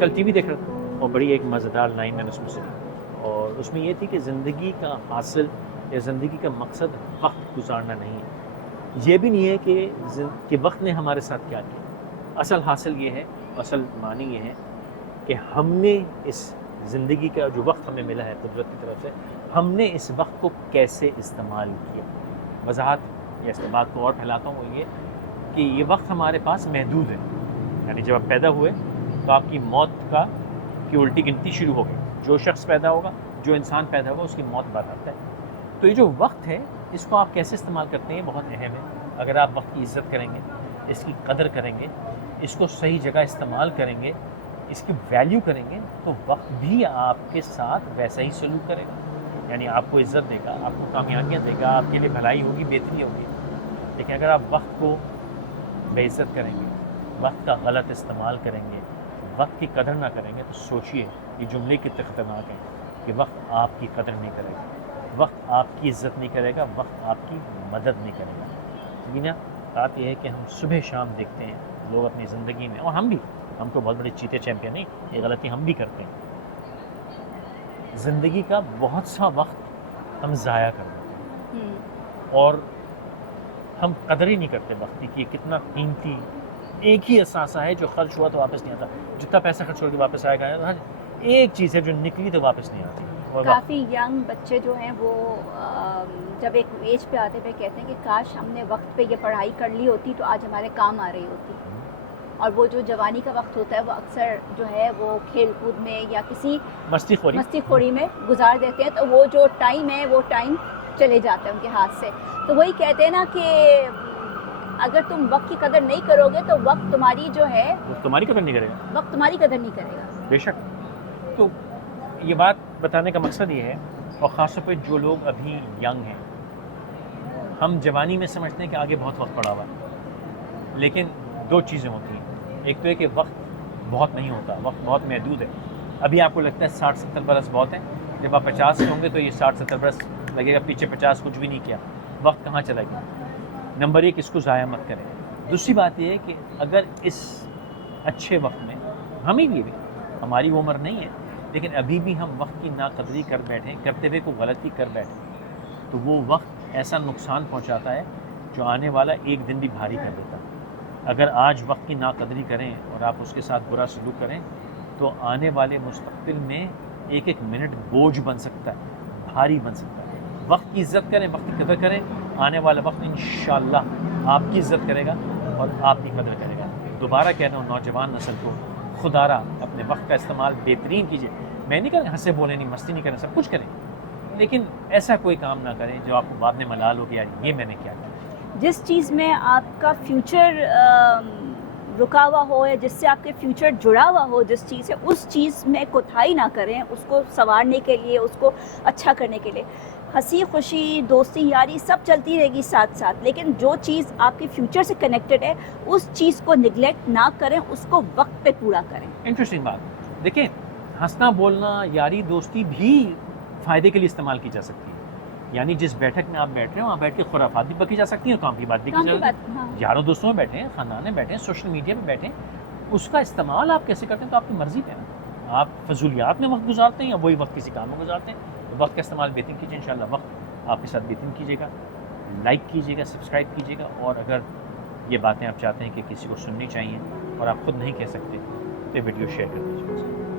کل T V دیکھ رہا تھا اور بڑی ایک مزیدار لائن میں نے اس میں سنی, اور اس میں یہ تھی کہ زندگی کا حاصل یا زندگی کا مقصد وقت گزارنا نہیں ہے. یہ بھی نہیں ہے کہ وقت نے ہمارے ساتھ کیا کیا. اصل حاصل یہ ہے, اصل معنی یہ ہے کہ ہم نے اس زندگی کا جو وقت ہمیں ملا ہے قدرت کی طرف سے, ہم نے اس وقت کو کیسے استعمال کیا. وضاحت یا اس بات کو اور پھیلاتا ہوں وہ یہ کہ یہ وقت ہمارے پاس محدود ہے. یعنی جب آپ پیدا ہوئے تو آپ کی موت کی الٹی گنتی شروع ہو گئی. جو شخص پیدا ہوگا, جو انسان پیدا ہوگا, اس کی موت بعد آتا ہے. تو یہ جو وقت ہے اس کو آپ کیسے استعمال کرتے ہیں بہت اہم ہے. اگر آپ وقت کی عزت کریں گے, اس کی قدر کریں گے, اس کو صحیح جگہ استعمال کریں گے, اس کی ویلیو کریں گے, تو وقت بھی آپ کے ساتھ ویسا ہی سلوک کرے گا. یعنی آپ کو عزت دے گا, آپ کو کامیابیاں دے گا, آپ کے لیے بھلائی ہوگی, بہتری ہوگی. لیکن اگر آپ وقت کو بے عزت کریں گے, وقت کا غلط استعمال کریں گے, وقت کی قدر نہ کریں گے, تو سوچئے یہ جملے کتنے خطرناک ہیں کہ وقت آپ کی قدر نہیں کرے گا, وقت آپ کی عزت نہیں کرے گا, وقت آپ کی مدد نہیں کرے گا. ٹھیک نا. بات یہ ہے کہ ہم صبح شام دیکھتے ہیں لوگ اپنی زندگی میں, اور ہم کو بہت بڑے چیتے چیمپئن نہیں, یہ غلطی ہم بھی کرتے ہیں. زندگی کا بہت سا وقت ہم ضائع کر دیتے ہیں اور ہم قدر ہی نہیں کرتے وقت کی کہ کتنا قیمتی ایک ہی اثاثہ ہے جو خرچ ہوا تو واپس نہیں آتا. جتنا پیسہ خرچ ہو کے واپس آئے گا, ہر ایک چیز ہے جو نکلی تو واپس نہیں آتی. کافی ینگ بچے جو ہیں وہ جب ایک ایج پہ آتے ہوئے کہتے ہیں کہ کاش ہم نے وقت پہ یہ پڑھائی کر لی ہوتی تو آج ہمارے کام آ رہی ہوتی. اور وہ جو جوانی کا وقت ہوتا ہے وہ اکثر جو ہے وہ کھیل کود میں یا کسی مستی خوری میں گزار دیتے ہیں, تو وہ جو ٹائم ہے وہ ٹائم چلے جاتا ہے ان کے ہاتھ سے. تو وہی کہتے ہیں نا کہ اگر تم وقت کی قدر نہیں کرو گے تو وقت تمہاری جو ہے تمہاری قدر نہیں کرے گا, وقت تمہاری قدر نہیں کرے گا. بے شک. تو یہ بات بتانے کا مقصد یہ ہے, اور خاص طور پہ جو لوگ ابھی ینگ ہیں, ہم جوانی میں سمجھتے ہیں کہ آگے بہت وقت پڑا ہوا ہے, لیکن دو چیزیں ہوتی ہیں. ایک تو ہے کہ وقت بہت نہیں ہوتا, وقت بہت محدود ہے. ابھی آپ کو لگتا ہے 60-70 برس بہت ہیں, جب آپ 50 کے ہوں گے تو یہ 60-70 برس لگے گا پیچھے 50 کچھ بھی نہیں کیا. وقت کہاں چلا گیا. نمبر ایک, اس کو ضائع مت کریں. دوسری بات یہ ہے کہ اگر اس اچھے وقت میں ہمیں بھی ہماری وہ عمر نہیں ہے لیکن ابھی بھی ہم وقت کی ناقدری کر بیٹھیں, کرتے ہوئے کوئی غلطی کر بیٹھیں, تو وہ وقت ایسا نقصان پہنچاتا ہے جو آنے والا ایک دن بھی بھاری کر دیتا ہے. اگر آج وقت کی ناقدری کریں اور آپ اس کے ساتھ برا سلوک کریں تو آنے والے مستقبل میں ایک ایک منٹ بوجھ بن سکتا ہے, بھاری بن سکتا ہے. وقت کی عزت کریں, وقت کی قدر کریں, آنے والا وقت انشاءاللہ آپ کی عزت کرے گا اور آپ کی قدر کرے گا. دوبارہ کہہ رہا ہوں نوجوان نسل کو, خدا را اپنے وقت کا استعمال بہترین کیجیے. میں نہیں کہہ رہا ہنسے بولے نہیں, مستی نہیں کریں, سب کچھ کریں, لیکن ایسا کوئی کام نہ کریں جو آپ کو بعد میں ملال ہو کہ یار یہ میں نے کیا کیا. جس چیز میں آپ کا فیوچر رکا ہوا ہو یا جس سے آپ کے فیوچر جڑا ہوا ہو, جس چیز سے, اس چیز میں کوتاہی نہ کریں. اس کو سنوارنے کے لیے, اس کو اچھا کرنے کے لیے ہنسی خوشی دوستی یاری سب چلتی رہے گی ساتھ ساتھ, لیکن جو چیز آپ کے فیوچر سے کنیکٹڈ ہے اس چیز کو نگلیکٹ نہ کریں, اس کو وقت پہ پورا کریں. انٹرسٹنگ بات دیکھیں, ہنسنا بولنا یاری دوستی بھی فائدے کے لیے استعمال کی جا سکتی ہے. یعنی جس بیٹھک میں آپ بیٹھ رہے ہو وہاں بیٹھ کے خرافات بھی بکی جا سکتی ہیں اور کام کی بات بھی کی جا سکتی ہے. یاروں دوستوں میں بیٹھیں, خاندان میں بیٹھیں, سوشل میڈیا پہ بیٹھیں, اس کا استعمال آپ کیسے کرتے ہیں تو آپ کی مرضی پہ ہے. آپ فضولیات میں وقت گزارتے ہیں یا وہی وقت کسی کام میں گزارتے ہیں, تو وقت کا استعمال بہترین کیجیے. انشاءاللہ وقت آپ کے ساتھ بہترین کیجیے گا. لائک کیجیے گا, سبسکرائب کیجیے گا, اور اگر یہ باتیں آپ چاہتے ہیں کہ کسی کو سننی چاہیے اور آپ خود نہیں کہہ سکتے تو ویڈیو شیئر کر دیجیے.